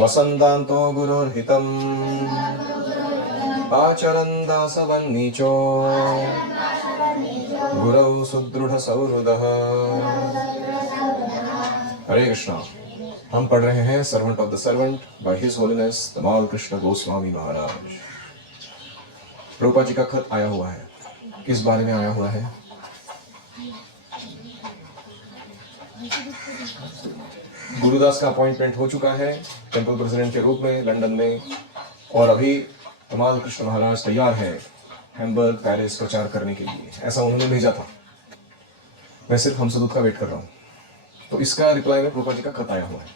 वसन्तान्तो गुरुर्हितम् आचरन् दासवन्नीचो गुरौ सुदृढ़सौहृदः। हरे कृष्णा। हम पढ़ रहे हैं servant of the servant by his holiness Tamal Krishna Goswami महाराज। प्रभुपाद जी का खत आया हुआ है। किस बारे में आया हुआ है? गुरुदास का अपॉइंटमेंट हो चुका है टेंपल प्रेसिडेंट के रूप में लंदन में, और अभी तमाल कृष्ण महाराज तैयार है हैम्बर्ग पेरिस प्रचार करने के लिए, ऐसा उन्होंने भेजा था। मैं सिर्फ हमसदूत का वेट कर रहा हूँ। तो इसका रिप्लाई में प्रभुपाद जी का खत आया हुआ है।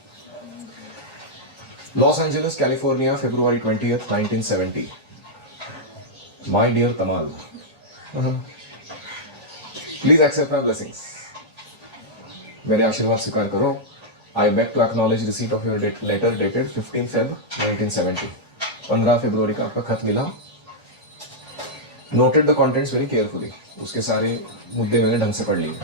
Los Angeles California, February 20th, 1970। My dear Tamal, please accept my blessings. मेरे आशीर्वाद स्वीकार करो। I beg to acknowledge receipt of your letter dated 15 Feb 1970। 15 फरवरी का आपका खत मिला। Noted the contents very carefully। उसके सारे मुद्दे मैंने ढंग से पढ़ लिए।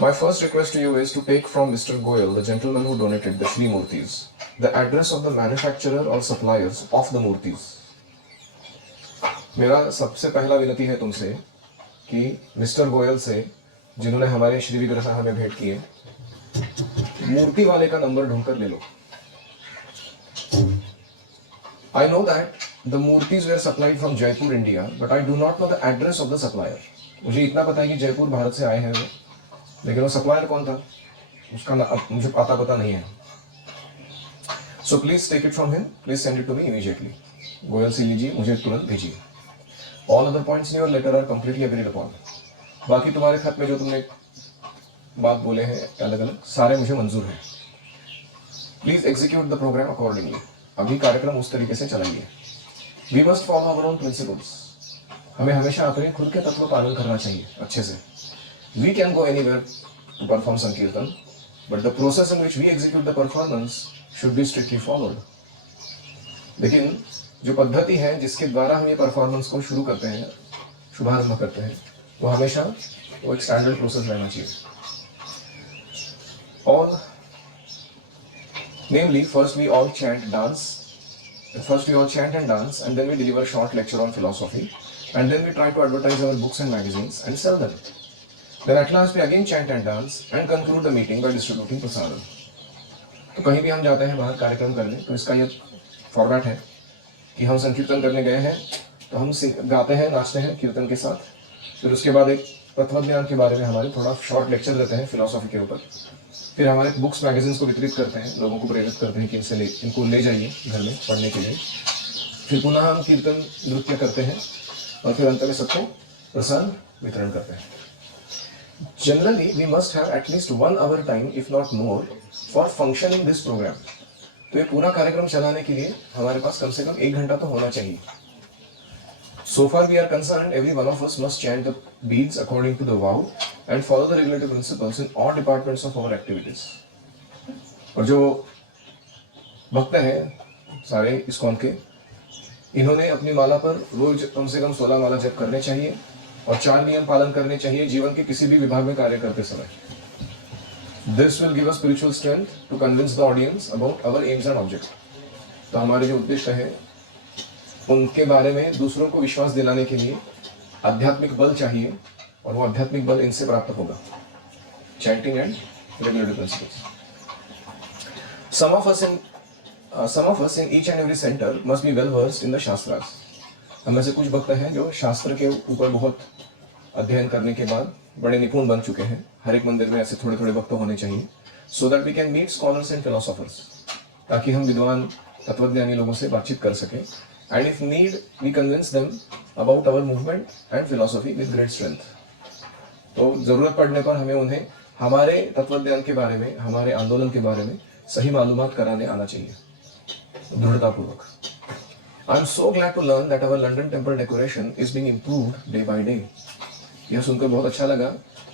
My first request to you is to take from Mr. Goyal, the gentleman who donated the Shri Murtis, the address of the manufacturer or suppliers of the Murtis। मेरा सबसे पहला विनती है तुमसे कि मिस्टर गोयल से, जिन्होंने हमारे श्री विग्रह हमें भेंट किए, मूर्ति वाले का नंबर ढूंढकर ले लो। I know that the मूर्तिज were supplied from Jaipur India, but I do not know the address of the supplier। मुझे इतना पता है कि जयपुर भारत से आए हैं वो, लेकिन वो सप्लायर कौन था उसका मुझे पता नहीं है। So please take it from him, please send it to me immediately। Goyal से लीजिए, मुझे तुरंत भेजिए। All other points in your letter are completely agreed upon। बाकी तुम्हारे खत में जो तुमने बात बोले हैं अलग अलग, सारे मुझे मंजूर हैं। Please execute the programme accordingly. अभी कार्यक्रम उस तरीके से चलाइए। We must follow our own principles. हमें हमेशा अपने खुद के तत्व पालन करना चाहिए अच्छे से। We can go anywhere to perform sankirtan, but the process in which we execute the performance should be strictly followed. लेकिन जो पद्धति है जिसके द्वारा हम ये परफॉर्मेंस को शुरू करते हैं, शुभारंभ करते हैं, वो हमेशा वो एक स्टैंडर्ड प्रोसेस रहना चाहिए। All, namely, first we all chant and dance, and then we deliver a short lecture on philosophy, and then we try to advertise our books and magazines and sell them. Then at last we again chant and dance and conclude the meeting by distributing prasadam। तो कहीं भी हम जाते हैं बाहर कार्यक्रम करने, तो इसका ये फॉर्मेट है कि हम संकीर्तन करने गए हैं तो हम गाते हैं, नाचते हैं कीर्तन के साथ, फिर उसके बाद एक तत्वज्ञान के बारे में हमारे थोड़ा शॉर्ट लेक्चर देते हैं फिलॉसफी के ऊपर, फिर हमारे बुक्स मैगजीन्स को वितरित करते हैं, लोगों को प्रेरित करते हैं कि इनको ले जाइए घर में पढ़ने के लिए, फिर पुनः हम कीर्तन नृत्य करते हैं और फिर अंत में सबको प्रसाद वितरण करते हैं। Generally we must have at least 1 hour time if not more for functioning this programme. तो ये पूरा कार्यक्रम चलाने के लिए हमारे पास कम से कम 1 घंटा तो होना चाहिए। So far we are concerned, every one of us must chant the beads according to the vow and follow the regulative principles in all departments of our activities। और जो भक्त हैं सारे इस्कॉन के, इन्होंने अपनी माला पर रोज कम से कम 16 माला जप करने चाहिए और 4 नियम पालन करने चाहिए जीवन के किसी भी विभाग में कार्य करते समय। This will give us spiritual strength to convince the audience about our aims and objects। तो हमारे जो उद्देश्य है उनके बारे में दूसरों को विश्वास दिलाने के लिए आध्यात्मिक बल चाहिए, और वो आध्यात्मिक बल इनसे प्राप्त होगा। Chanting and regulatory principles. Some of us in each and every center must be well versed in the shastras। हमें से कुछ भक्त हैं जो शास्त्र के ऊपर बहुत अध्ययन करने के बाद बड़े निपुण बन चुके हैं। हर एक मंदिर में ऐसे थोड़े थोड़े भक्त होने चाहिए, so that we can meet scholars and philosophers। ताकि हम विद्वान तत्वज्ञानी लोगों से बातचीत कर सकें। And if need, we convince them about our movement and philosophy with great strength। तो जरूरत पड़ने पर हमें उन्हें हमारे तत्वज्ञान के बारे में, हमारे आंदोलन के बारे में सही मालूमात कराने आना चाहिए दृढ़तापूर्वक। I am so glad to learn that our London temple decoration is being improved day by day। यह सुनकर बहुत अच्छा लगा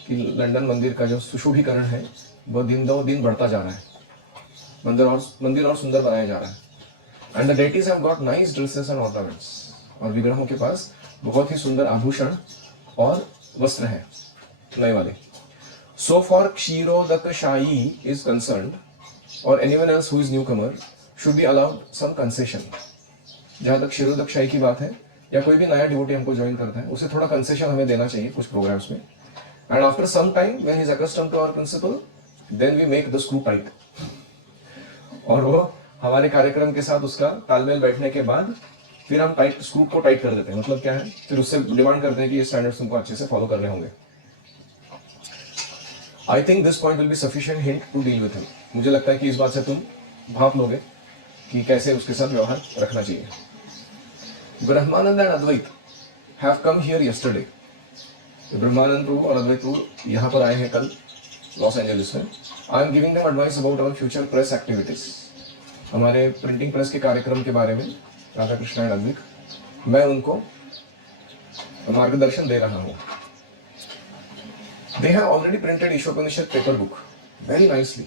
कि लंदन मंदिर का जो सुशोभीकरण है वह दिन बढ़ता जा रहा है। मंदिर और सुंदर बनाया जा रहा है। And the deities have got nice dresses and ornaments। और विग्रहों के पास बहुत ही सुंदर आभूषण और वस्त्र हैं नए वाले। So for Kshirodakashayi is concerned, or anyone else who is newcomer, should be allowed some concession. जहाँ तक शिरोधक शाही की बात है, या कोई भी नया डिवोटी हमको ज्वाइन करता है, उसे थोड़ा कंसेशन हमें देना चाहिए कुछ प्रोग्राम्स में। And after some time when he is accustomed to our principle, then we make the screw tight. और वो हमारे कार्यक्रम के साथ उसका तालमेल बैठने के बाद फिर हम टाइट स्क्रू को टाइट कर देते हैं। मतलब क्या है, फिर उससे डिमांड करते हैं कि ये स्टैंडर्ड्स तुमको अच्छे से फॉलो करने होंगे। I think this point will be sufficient hint to deal with him. मुझे लगता है कि इस बात से तुम भाप लोगे कि कैसे उसके साथ व्यवहार रखना चाहिए। Brahmananda and Advaita have come here yesterday. Brahmananda Prabhu और अद्वैत प्रभु यहाँ पर आए हैं कल लॉस एंजलिस में। I am giving them advice about our future press activities. हमारे प्रिंटिंग प्रेस के कार्यक्रम के बारे में राधा कृष्ण एंड अद्वैत मैं उनको मार्गदर्शन दे रहा हूँ। They have already printed Ishopanishad paper book very nicely.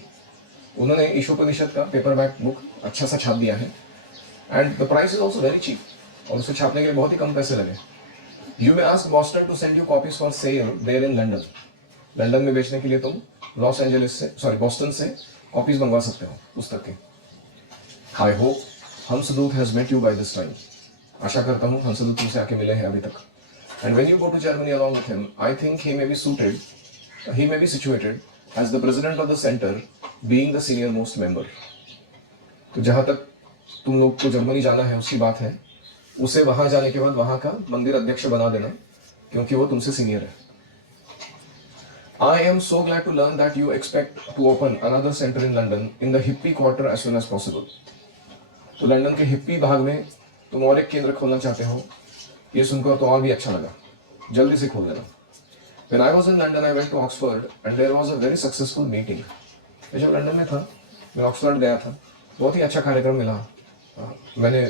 उन्होंने ईशोपनिषद का पेपर बैक बुक अच्छा सा छाप दिया है and the price is also very cheap. और उसे छापने के लिए बहुत ही कम पैसे लगे। You may ask Boston to send you copies for sale there in London. London में बेचने के लिए तुम लॉस एंजलिस से बॉस्टन से कॉपीज मंगवा सकते हो पुस्तक के। I hope Hamsaduta has met you by this time. आशा करता हूँ हंसदूत तुमसे आके मिले हैं अभी तक। And when you go to Germany along with him, I think he may be situated as the president of the center, being the senior most member. तो जहां तक तुम लोग को जर्मनी जाना है उसकी बात है, उसे वहां जाने के बाद वहां का मंदिर अध्यक्ष बना देना, क्योंकि वो तुमसे सीनियर है। I am so glad to learn that you expect to open another center in London in the hippie quarter as soon as possible. तो लंदन के हिप्पी भाग में तुम और एक केंद्र खोलना चाहते हो, ये सुनकर तो और भी अच्छा लगा। जल्दी से खोल देना। When I was in London, I went to Oxford and there was a very successful meeting. मैं जब लंदन में था, मैं ऑक्सफोर्ड गया था, बहुत ही अच्छा कार्यक्रम मिला, मैंने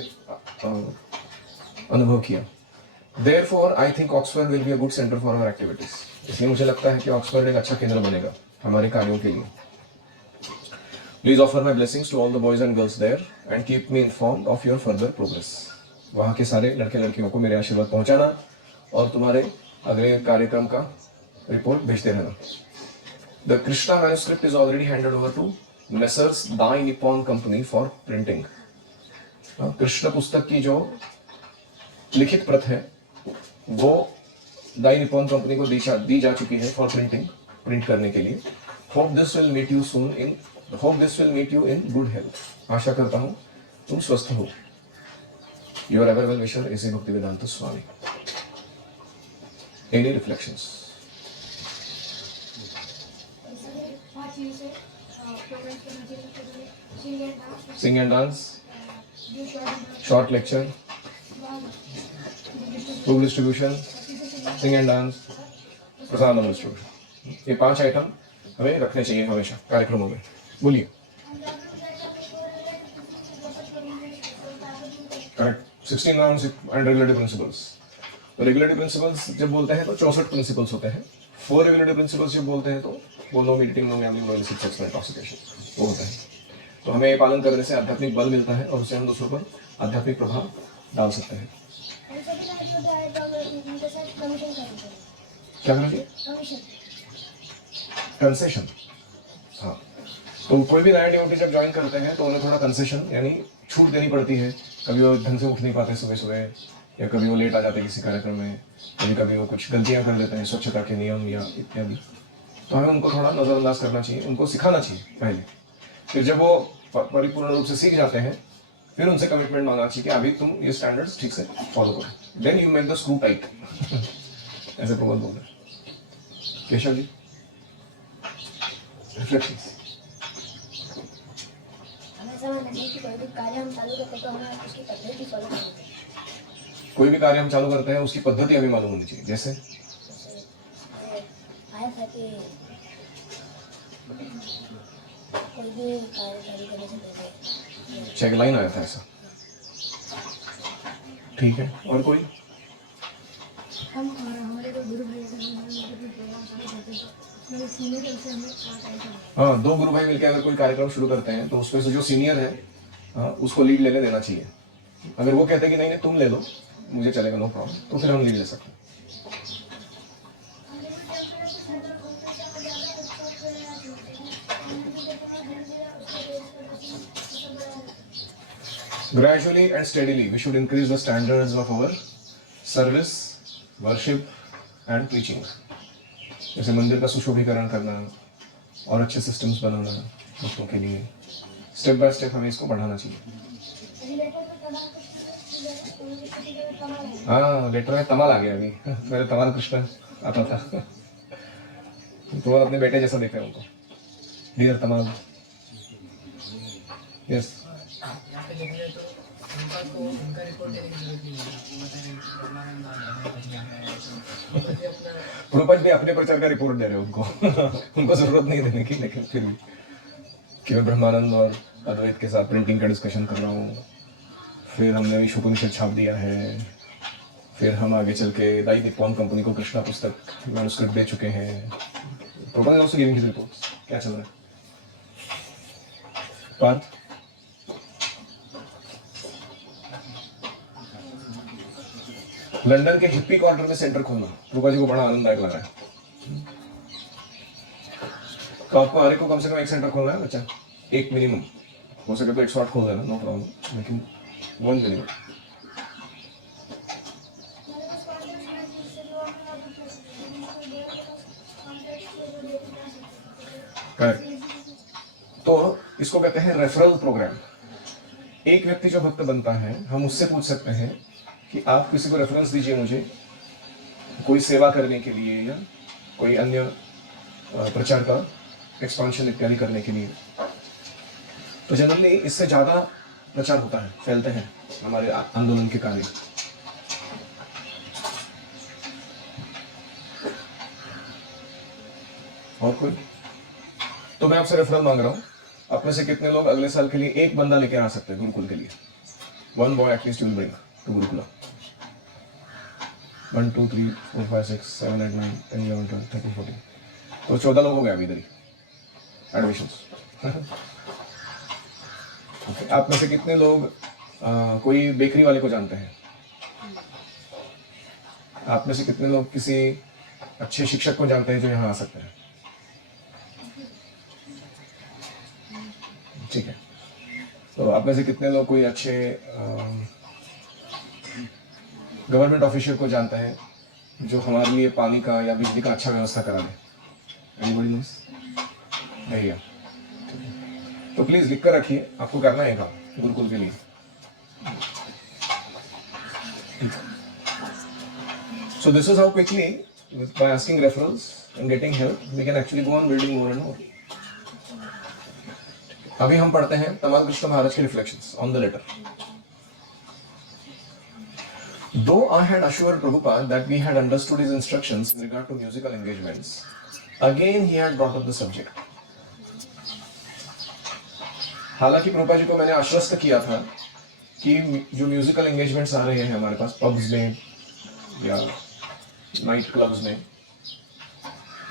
अनुभव किया। Therefore, I think Oxford will be a good center for our activities. इसलिए मुझे लगता है कि ऑक्सफोर्ड एक अच्छा केंद्र बनेगा हमारे कार्यों के लिए। Please offer my blessings to all the boys and girls there and keep me informed of your further progress. वहाँ के सारे लड़के लड़कियों को मेरे आशीर्वाद पहुँचाना और तुम्हारे अगले कार्यक्रम का रिपोर्ट भेजते रहना। The Krishna manuscript is already handed over to Messrs Dai Nippon company for printing. Krishna पुस्तक की जो लिखित प्रत है वो दाई निप्पॉन कंपनी को दी जा चुकी है फॉर प्रिंट करने के लिए। Hope this will meet you in good health. आशा करता हूँ तुम स्वस्थ हो। Your ever well wisher A C Bhaktivedanta Swami. Any reflections? Sing and dance, short lecture, book distribution, sing and dance, Prasad distribution। ये 5 आइटम हमें रखने चाहिए हमेशा कार्यक्रमों में। बोलिए। Correct. 16 rounds and regulative principles। Regulatory principles जब बोलते हैं तो 64 प्रिंसिपल्स होते हैं। 4 रेगुलेटरी प्रिंसिपल्स जब बोलते हैं तो वो no meat eating, no gambling, no illicit sex, no intoxication वो होता है। तो हमें ये पालन करने से आध्यात्मिक बल मिलता है और उससे हम दूसरों पर आध्यात्मिक प्रभाव डाल सकते हैं। क्या करेंगे? कंसेशन। हाँ, तो कोई भी नया डिवोटी जब ज्वाइन करते हैं तो उन्हें थोड़ा कंसेशन यानी छूट देनी पड़ती है। कभी वो ढंग से उठ नहीं पाते सुबह सुबह, या कभी वो लेट आ जाते किसी कार्यक्रम में, कभी वो कुछ गलतियां कर देते हैं स्वच्छता के नियम या इत्यादि। तो हमें उनको थोड़ा नज़रअंदाज करना चाहिए, उनको सिखाना चाहिए पहले। फिर जब वो परिपूर्ण रूप से सीख जाते हैं फिर उनसे कमिटमेंट मांगना चाहिए कि अभी तुम ये स्टैंडर्ड्स ठीक से फॉलो करो। Then you make the screw tight. ऐसे प्रबंध बोल रहे केशव जी। रिफ्लेक्शंस। कोई भी कार्य हम चालू करते हैं उसकी पद्धति हमें मालूम होनी चाहिए। जैसे आया था कि कोई भी कार्य चालू करने से पहले चेक लाइन आया था ऐसा। ठीक है, और कोई? हम हमारे तो गुरु भाई हाँ, 2 गुरु भाई मिलकर अगर कोई कार्यक्रम शुरू करते हैं तो उसमें से जो सीनियर है उसको लीड लेने देना चाहिए। अगर वो कहते हैं कि नहीं तुम ले लो, मुझे चलेगा, नो प्रॉब्लम, तो फिर हम लीड ले सकते हैं। Gradually and steadily, we should increase the standards of our service, worship and preaching. जैसे मंदिर का सुशोभीकरण करना और अच्छे सिस्टम्स बनाना भक्तों के लिए, स्टेप बाय स्टेप हमें इसको बढ़ाना चाहिए. हाँ, लेटर में तमाल आ गया अभी. मेरे तमाल कृष्ण आता था. तो अपने बेटे जैसा देखते हैं उनको. डियर तमाल. यस. प्रभुपाद भी अपने प्रचार का रिपोर्ट दे रहे हैं उनको. उनको जरूरत नहीं देने की, लेकिन फिर भी कि मैं ब्रह्मानंद और अद्वैत के साथ प्रिंटिंग का डिस्कशन कर रहा हूँ. फिर हमने विश्वोपनिषद छाप दिया है. फिर हम आगे चल के दाई निप्पॉन कंपनी को कृष्णा पुस्तक मैन्युस्क्रिप्ट दे चुके हैं. Prabhupada also giving his reports. क्या चल रहा है पार्थ? लंदन के हिप्पी क्वार्टर में सेंटर खोलना रूपा जी को बड़ा आनंददायक लग रहा है. तो आपको हर एक को कम से कम एक सेंटर खोलना है बच्चा. एक मिनिमम हो सके तो 108 खोल देना, नो प्रॉब्लम, लेकिन 1 मिनिमम. करेक्ट. तो इसको कहते हैं रेफरल प्रोग्राम. एक व्यक्ति जो भक्त बनता है, हम उससे पूछ सकते हैं कि आप किसी को रेफरेंस दीजिए मुझे कोई सेवा करने के लिए या कोई अन्य प्रचार का एक्सपांशन इत्यादि करने के लिए. तो जनरली इससे ज़्यादा प्रचार होता है, फैलते हैं हमारे आंदोलन के कार्य. और कोई? तो मैं आपसे रेफरल मांग रहा हूँ. आप में से कितने लोग अगले साल के लिए एक बंदा लेके आ सकते हैं गुरुकुल के लिए? 1 boy at least you will bring to Gurukula. 1 2 3 4 5 6 7 8 9 10 11 12 13 14. तो 14 लोग हो गए अभी इधर ही एडमिशंस. आप में से कितने लोग कोई बेकरी वाले को जानते हैं? आप में से कितने लोग किसी अच्छे शिक्षक को जानते हैं जो यहाँ आ सकते हैं? ठीक है. तो आप में से कितने लोग कोई अच्छे गवर्नमेंट ऑफिशियल को जानते हैं जो हमारे लिए पानी का या बिजली का अच्छा व्यवस्था करा दे? Anybody nose? भैया. तो प्लीज लिख कर रखिए, आपको करना है काम गुरुकुल के लिए. So this is how quickly, by asking referrals and getting help, we can actually go on building more and more. अभी हम पढ़ते हैं तमाल कृष्ण महाराज के reflections on the letter. Though I had assured Prabhupada that we had understood his instructions in regard to musical engagements, again he had brought up the subject. हालांकि प्रभुपाद जी को मैंने आश्वस्त किया था कि जो म्यूजिकल एंगेजमेंट्स आ रहे हैं हमारे पास पब्स में या नाइट क्लब्स में,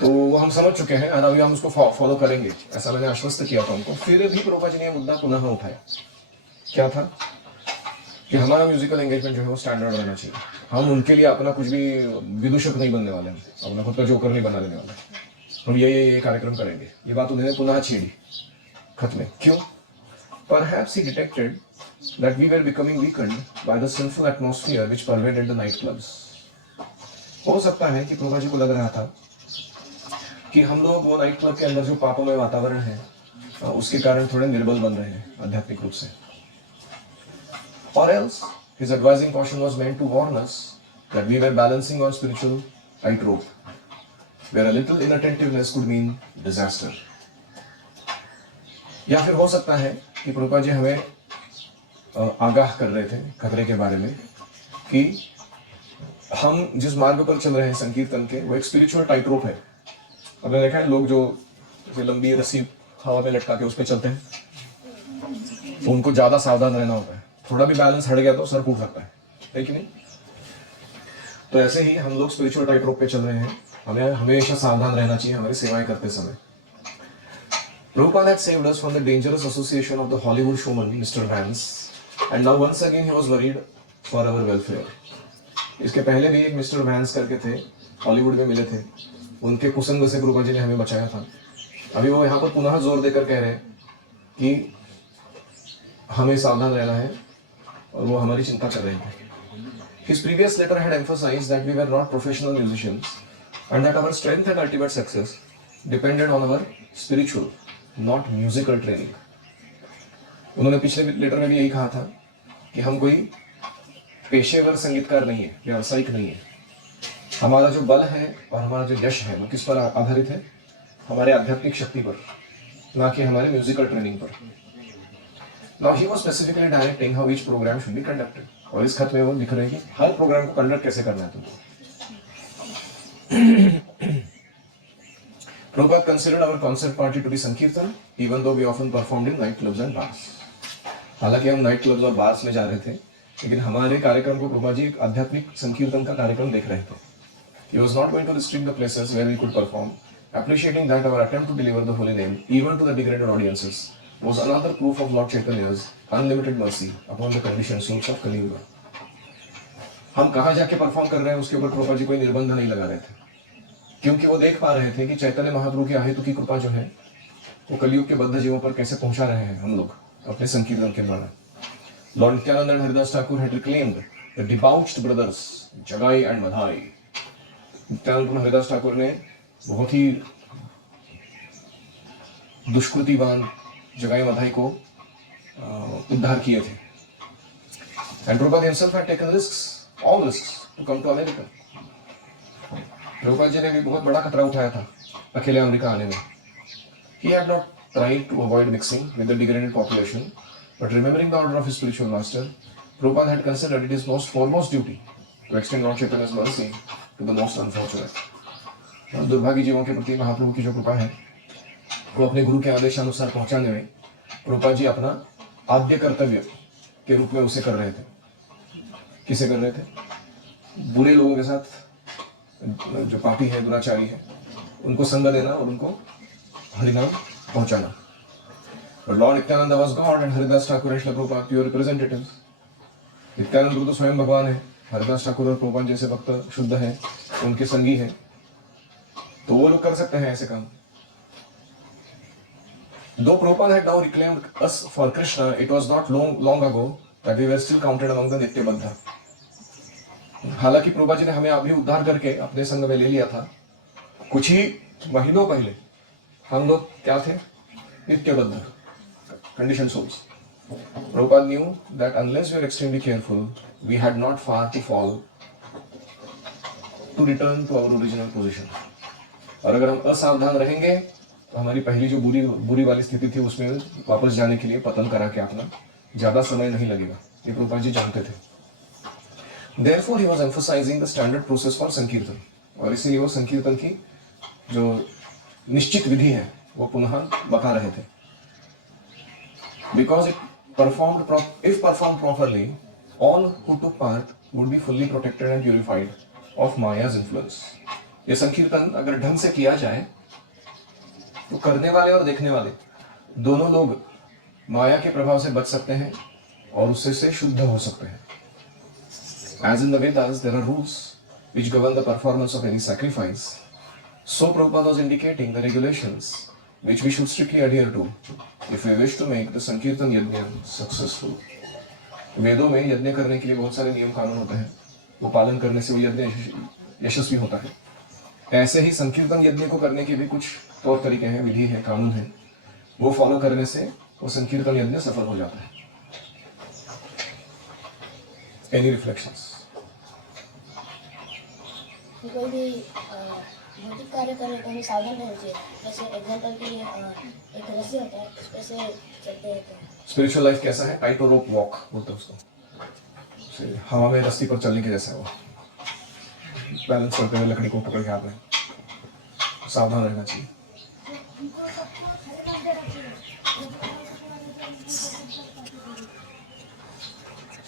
तो वो हम समझ चुके हैं और अभी हम उसको फॉलो करेंगे, ऐसा मैंने आश्वस्त किया था उनको. फिर भी प्रभुपाद जी ने मुद्दा पुनः उठाया. क्या था? कि हमारा म्यूजिकल एंगेजमेंट जो है वो स्टैंडर्ड रहना चाहिए. हम उनके लिए अपना कुछ भी विदूषक नहीं बनने वाले हैं, अपना खुद का जोकर नहीं बना लेने वाले. हम ये कार्यक्रम करेंगे. ये बात उन्होंने पुनः छेड़ी खत में. क्यों? Perhaps he detected that we were becoming weakened by the sinful atmosphere which pervaded the night clubs. हो सकता है कि प्रभुपाद जी को लग रहा था कि हम लोग वो नाइट क्लब के अंदर जो पापोमय वातावरण है उसके कारण थोड़े निर्बल बन रहे हैं आध्यात्मिक रूप से. Or else his advising caution was meant to warn us that we were balancing on spiritual tightrope, where a little inattentiveness could mean disaster. या फिर हो सकता है कि प्रभुपाद जी हमें आगाह कर रहे थे खतरे के बारे में कि हम जिस मार्ग पर चल रहे हैं संकीर्तन के, वो एक स्पिरिचुअल टाइट रोप है. आपने देखा है लोग जो लंबी रस्सी हवा में लटका के उस पर चलते हैं, तो उनको ज्यादा सावधान रहना होता है. थोड़ा भी बैलेंस हट गया तो सर फूट सकता है कि नहीं? तो ऐसे ही हम लोग स्पिरिचुअल टाइट रोप पे चल रहे हैं. हमें हमेशा सावधान रहना चाहिए हमारी सेवाएं करते समय. Prabhupada had saved us from the dangerous association of the Hollywood showman, Mr. Vance, and now once again he was worried for our welfare. इसके पहले भी एक मिस्टर वैंस करके थे, हॉलीवुड में मिले थे. उनके कुसंग से प्रभुपाद जी ने हमें बचाया था. अभी वो यहाँ पर पुनः जोर देकर कह रहे हैं कि हमें सावधान रहना है और वो हमारी चिंता कर रहे थे. His previous letter had emphasized that we were not professional musicians and that our strength and ultimate success depended on our spiritual, not musical training. उन्होंने पिछले लेटर में भी यही कहा था कि हम कोई पेशेवर संगीतकार नहीं है, व्यावसायिक नहीं है. हमारा जो बल है और हमारा जो यश है वो किस पर आधारित है? हमारे आध्यात्मिक शक्ति पर, ना कि हमारे म्यूजिकल ट्रेनिंग पर. Now he was specifically directing how each program should be conducted. और इस खत में वो लिख रहे हैं कि हर प्रोग्राम को कंडक्ट कैसे करना है तुमको. Prabhupada considered our concert party to be Sankirtan, even though we often performed in night clubs and bars. हालांकि हम नाइट क्लब्स और बार्स में जा रहे थे, लेकिन हमारे कार्यक्रम को प्रभुपाद जी एक आध्यात्मिक संकीर्तन का कार्यक्रम देख रहे थे. He was not going to restrict the places where we could perform, appreciating that our attempt to deliver the holy name, even to the degraded audiences, was another proof of Lord Chaitanya's unlimited mercy upon the conditioned souls of Kali Yuga. हम कहाँ जाके perform कर रहे हैं उसके ऊपर प्रभुपाद जी कोई निर्बंध नहीं लगा रहे थे, क्योंकि वो देख पा रहे थे कि चैतन्य महाप्रभु की अहेतु की कृपा जो है वो कलयुग के बद्ध जीवों पर कैसे पहुंचा रहे हैं हम लोग अपने संकीर्तन के द्वारा. Lord Nityananda and Haridas Thakur had reclaimed the debauched brothers Jagai and Madhai. Nityanand और हरिदास ठाकुर ने बहुत ही दुष्कृतिवान जगाई मधाई को उद्धार किए थे. And Prabhupada himself had taken risks, all risks, to come to America. Prabhupada ji ने भी बहुत बड़ा खतरा उठाया था अकेले अमेरिका आने में. He had not tried to avoid mixing with the degraded population, but remembering the order of his spiritual master, Prabhupada had considered it his most foremost duty to extend Lord Chaitanya's mercy to the most unfortunate. दुर्भागी जीवों के प्रति महाप्रभु की जो कृपा है वो अपने गुरु के आदेशानुसार पहुंचाने में प्रभुपाद जी अपना आद्य कर्तव्य के रूप में उसे कर रहे थे. किसे कर रहे थे? बुरे लोगों के साथ, जो पापी है, दुराचारी है, उनको संग देना और उनको हरिनाम पहुंचाना. But Lord Nityananda was God and Haridas Thakur and Srila Prabhupada pure representatives. Nityanand गुरु तो स्वयं भगवान है, हरिदास ठाकुर और प्रभुपाद जैसे भक्त शुद्ध हैं, उनके संगी हैं, तो वो लोग कर सकते हैं ऐसे काम. Though Prabhupada had now reclaimed us for Krishna, it was not long ago that we were still counted among the Nitya Baddha. हालांकि प्रभुपाद जी ने हमें अभी उद्धार करके अपने संग में ले लिया था, कुछ ही महीनों पहले हम लोग क्या थे? नित्य बद्ध, conditioned souls. Prabhupada knew that unless we were extremely careful, we had not far to fall to return to our original position. और अगर हम असावधान रहेंगे तो हमारी पहली जो बुरी वाली स्थिति थी उसमें वापस जाने के लिए पतन करा के अपना ज्यादा समय नहीं लगेगा, ये प्रभुपाद जी जानते थे. Therefore he was emphasizing the standard process for Sankirtan. और इसीलिए वो संकीर्तन की जो निश्चित विधि है वो पुनः बता रहे थे. Because if performed properly, all who took part would be fully protected and purified of Maya's influence. ये संकीर्तन अगर ढंग से किया जाए तो करने वाले और देखने वाले दोनों लोग माया के प्रभाव से बच सकते हैं और उससे से शुद्ध हो सकते हैं. As in the Vedas, there are rules which govern the performance of any sacrifice. So Prabhupada was indicating the regulations which we should strictly adhere to if we wish to make the Sankirtan Yajna successful. वेदों में यज्ञ करने के लिए बहुत सारे नियम कानून होते हैं, वो पालन करने से वो यज्ञ यशस्वी होता है. ऐसे ही संकीर्तन यज्ञ को करने के भी कुछ तौर तरीके हैं, विधि है, कानून है, वो फॉलो करने से वो संकीर्तन यज्ञ सफल हो जाता है. Any reflections? कोई भी भौतिक कार्य करने को हमें सावधान रहना चाहिए. जैसे एग्जांपल के लिए एक रस्सी होता है, उस पर से चलते हैं. स्पिरिचुअल लाइफ कैसा है? टाइट रोप वॉक बोलते हैं उसको. हवा में रस्सी पर चलने के जैसा है वो. बैलेंस करते हुए लकड़ी को पकड़ के हाथ में सावधान रहना चाहिए.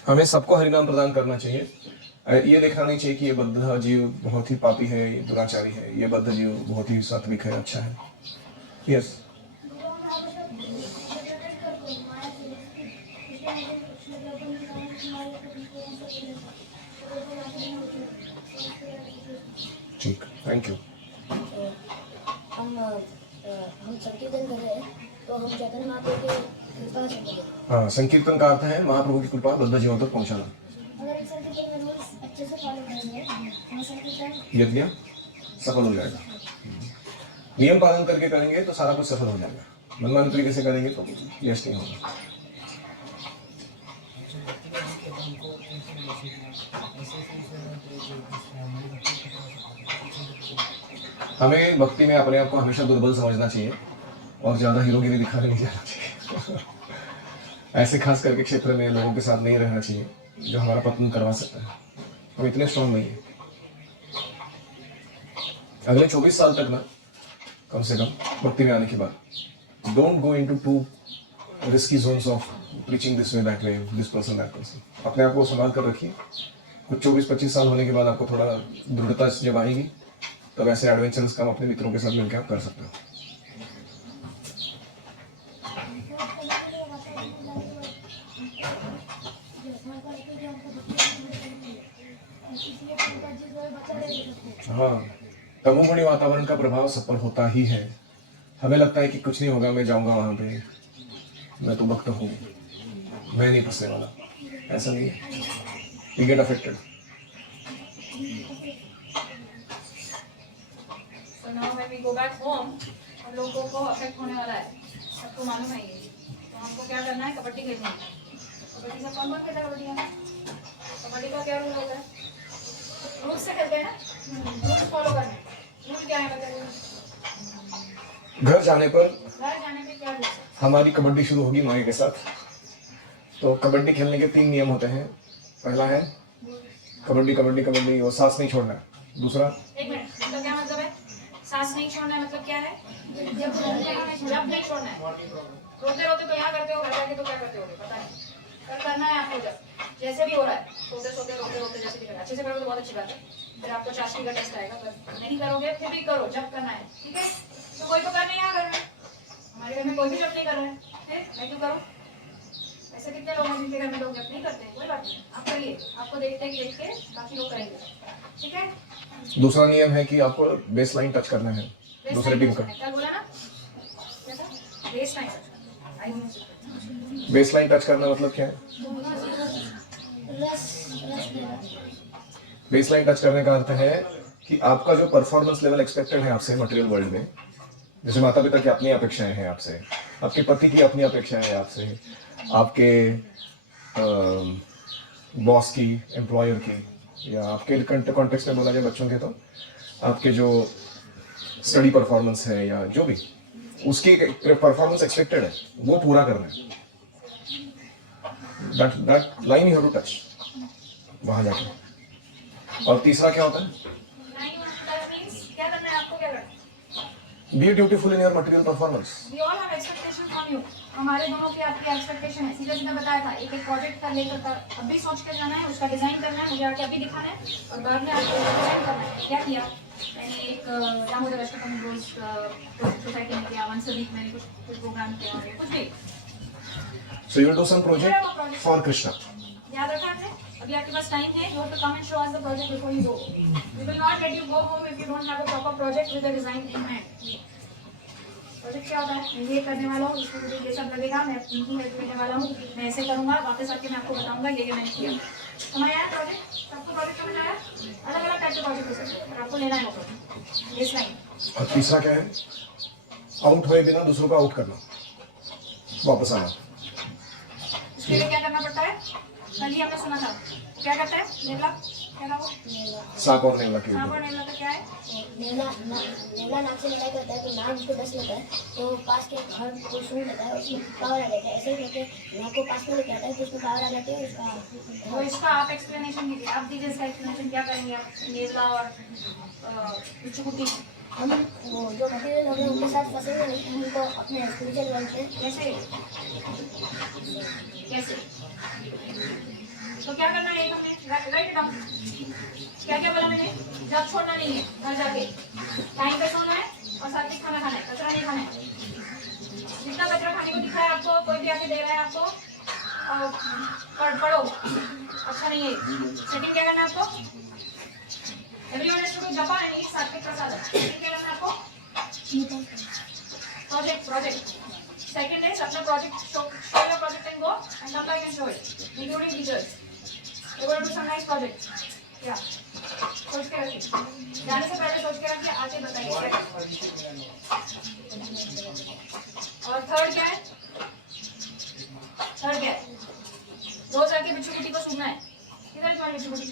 हमें सबको हरिनाम प्रदान करना चाहिए. ये देखना नहीं चाहिए कि ये बद्ध जीव बहुत ही पापी है, ये दुराचारी है, ये बद्ध जीव बहुत ही सात्विक है, अच्छा है. यस. ठीक, थैंक यू. हम संकीर्तन कर रहे हैं तो हम चैतन्य महाप्रभु के कृपा संकीर्तन। हाँ, संकीर्तन का अर्थ है महाप्रभु की कृपा बद्ध जीवों तक पहुंचाना। अगर एक संकीर्तन में रूल्स अच्छे से फॉलो करेंगे तो संकीर्तन यज्ञ सफल हो जाएगा। नियम पालन करके करेंगे तो सारा कुछ सफल हो जाएगा, मनमानी तरीके से करेंगे तो यश नहीं होगा। हमें भक्ति में अपने आप को हमेशा दुर्बल समझना चाहिए और ज़्यादा हीरोगिरी दिखाने नहीं जाना चाहिए। ऐसे खास करके क्षेत्र में लोगों के साथ नहीं रहना चाहिए जो हमारा पतन करवा सकता है। हम इतने स्ट्रॉन्ग नहीं है। अगले 24 साल तक ना कम से कम भक्ति में आने के बाद don't go into two risky zones of preaching this way that way, this person that person. अपने आप को संभाल कर रखिए। कुछ 24-25 साल होने के बाद आपको थोड़ा दृढ़ता जब आएगी तब ऐसे एडवेंचर्स काम अपने मित्रों के साथ मिलकर आप कर सकते हो। हाँ, तमोगुणी वातावरण का प्रभाव सब पर होता ही है। हमें लगता है कि कुछ नहीं होगा, मैं जाऊंगा वहां पे, मैं तो भक्त हूँ, मैं नहीं फंसने वाला। ऐसा नहीं है, you get affected. So now when we go back home, हम लोगों को अफेक्ट होने वाला है, सबको मालूम है ये। तो हमको क्या करना है, कबड्डी खेलनी है। कबड्डी से कौन खेलता है कबड्डी? कबड्डी का क्या रूल होता है? रूल्स से खेलते हैं ना, रूल्स फॉलो करने। रूल क्या है बताइए? घर जाने पर घर जाने पे क्या रूल्स है? हमारी कबड्डी शुरू होगी माई के साथ। तो कबड्डी खेलने के 3 नियम होते हैं। पहला है कबड्डी कबड्डी कबड्डी और सांस नहीं छोड़ना है। दूसरा, एक मिनट, इसका क्या मतलब है? सांस नहीं छोड़ना है मतलब क्या है? जब नहीं छोड़ना है। रोते रोते तो यहाँ करते हो, घर जाके तो क्या करते हो पता नहीं। कर करना है आपको जब जैसे भी हो रहा है, सोते सोते रोते रोते जैसे भी करना है। अच्छे से करोगे तो बहुत अच्छी बात है, फिर आपको चाशनी का टेस्ट आएगा। पर नहीं करोगे फिर भी करो जब करना है, ठीक है? तो कोई तो कर नहीं रहा घर में, हमारे घर में कोई भी जब नहीं कर रहा है, फिर मैं क्यों करूँ? ऐसे कितने लोग हैं जिनके घर में लोग जब नहीं करते हैं? कोई बात नहीं, आप करिए, आपको देखते देख के बाकी लोग करेंगे, ठीक है? दूसरा नियम है कि आपको बेस लाइन टच करना है दूसरे टीम का। क्या बोला ना? बेस लाइन टच करना। बेस लाइन टच करना मतलब क्या है? रस देना। बेस लाइन टच करने का अर्थ है कि आपका जो परफॉर्मेंस लेवल एक्सपेक्टेड है आपसे मटेरियल वर्ल्ड में, जैसे माता पिता की अपनी अपेक्षाएं हैं आपसे, आपके पति की अपनी अपेक्षाएं हैं आपसे, आपके बॉस की, एम्प्लॉयर की, या आपके कॉन्टेक्स्ट में बोला जाए बच्चों के तो आपके जो स्टडी परफॉर्मेंस है या जो भी उसकी परफॉर्मेंस एक्सपेक्टेड है वो पूरा करना है। That line you have to touch वहां जाके। और तीसरा क्या होता है? क्या करना है आपको? क्या करना है? B beautiful in your material performance. We all have expectation from you. हमारे दोनों की आपकी एक्सपेक्टेशन है। सीधा सीधा बताया था, एक एक प्रोजेक्ट का लेकर अभी सोच कर जाना है, उसका डिजाइन करना है, मुझे आके अभी दिखाना है और बाद में आपको डिजाइन करना है। क्या किया मैंने? एक दामोदर अष्टकम रोज सोसाइटी में किया, वंस अ वीक मैंने कुछ प्रोग्राम किया, और कुछ भी। So you will do some project for Krishna. याद रखा आपने? अभी आपके पास टाइम है, you have to come and show us the project before you go. We will not let you go home if you don't have a proper project with a design in hand. Project क्या होता है? मैं ये करने वाला हूँ, इसमें मुझे ये सब लगेगा, मैं इनकी हेल्प लेने वाला हूँ, मैं ऐसे करूँगा, वापस आके मैं आपको बताऊँगा ये मैंने किया। समझ आया प्रोजेक्ट? सबको प्रोजेक्ट समझ आया? अलग अलग टाइप के प्रोजेक्ट हो सकते हैं, पर आपको लेना है वो प्रोजेक्ट। Base line. और तीसरा क्या है? आउट हुए बिना दूसरों को आउट करना, वापस आना। उसके लिए क्या करना पड़ता है? कल ही हमने सुना था, क्या करता है? नेला क्या था वो? सांप और नेवला के सांप ऊपर। और नेला का क्या है? नेवला नाक से लड़ाई करता है तो नाक उसको डस लेता है, तो पास के घर को सूंघ लेता है, उसमें पावर आ जाता है। ऐसे ही करके नाक को पास में लेके आता है तो उसमें पावर आ जाती है उसका। तो इसका आप एक्सप्लेनेशन दीजिए, आप दीजिए इसका एक्सप्लेनेशन। क्या करेंगे आप नेवला और चुकुटी? हम वो जो मटेरियल होंगे उनके साथ फंसेंगे नहीं, उनको अपने स्पिरिचुअल वर्ल्ड पे कैसे कैसे? तो क्या करना है? Right it down. क्या क्या बोला मैंने? जब छोड़ना नहीं है, घर जाके टाइम पे सोना है और साथ में खाना खाना है, कचरा नहीं खाना है। जितना कचरा खाने को दिखा है आपको, कोई भी आके दे रहा है आपको, पढ़ो, अच्छा नहीं है। सेकंड क्या करना है आपको? एवरीवन हैज टू डू जपा एंड ईट सात्विक प्रसाद। सेकंड क्या करना है आपको? प्रोजेक्ट Second is अपना project show your project and go and come back and show it, including teachers. You're going to do some nice project. Yeah. सोच के रखिए, जाने से पहले सोच के रखिए, आके बताइए क्या करना है। और थर्ड क्या है? थर्ड क्या है? रोज आके बिच्छू कुटी को सुनना है। किधर है तुम्हारी बिच्छू कुटी?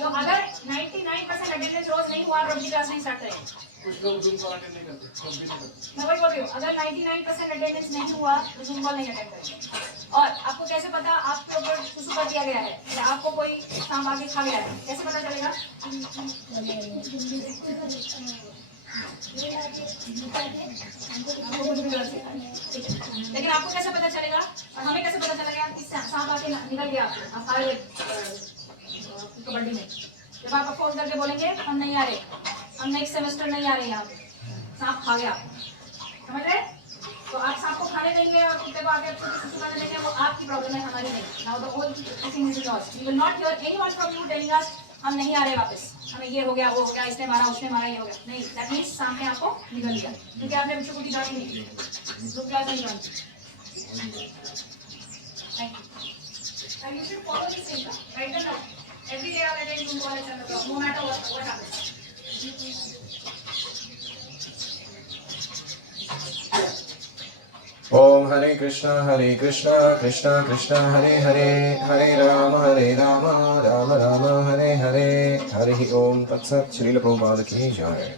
तो अगर 99% अटेंडेंस रोज नहीं हुआ, रब की क्लास नहीं स्टार्ट करेंगे। कुछ लोग जूम कॉल अटेंड नहीं करते, कुछ भी नहीं करते। मैं वही बोल रही हूँ, अगर 99% अटेंडेंस नहीं हुआ तो जूम कॉल नहीं अटेंड करेंगे। और आपको कैसे पता आपके ऊपर सुसु कर दिया गया है या आपको कोई सांप आके खा गया है, कैसे पता चलेगा? आपको कुछ भी गलत सीखा है, ठीक है। लेकिन आपको कैसे पता चलेगा और हमें कैसे पता चलेगा कि सांप आके निकल गया आपको, आप हारे कबड्डी में? जब आप फोन करके बोलेंगे हम नहीं आ रहे, हम नेक्स्ट सेमेस्टर नहीं आ रहे, यहाँ पे सांप खा गया, समझ रहे? तो आप सांप को खाने देंगे और कुत्ते को आके सुसु करने देंगे, वो आपकी प्रॉब्लम है, हमारी नहीं। Now the whole thing is lost. We will not hear anyone from you telling us हम नहीं आ रहे वापस, हमें ये हो गया, वो हो गया, इसने मारा, उसने मारा, ये हो गया। नहीं, दैट मींस सांप ने आपको निगल लिया, क्योंकि आपने बिच्छू कुटी ज्वाइन नहीं की, ग्रुप क्लास नहीं ज्वाइन की। Thank you. And you should follow this thing. Write them down. Every day I'll attend Zoom call at 7 o'clock, no matter what happens. ओम हरे कृष्णा कृष्णा कृष्णा हरे हरे, हरे राम राम राम हरे हरे। हरि ओम तत्सत्। श्रील प्रभुपाद की जय।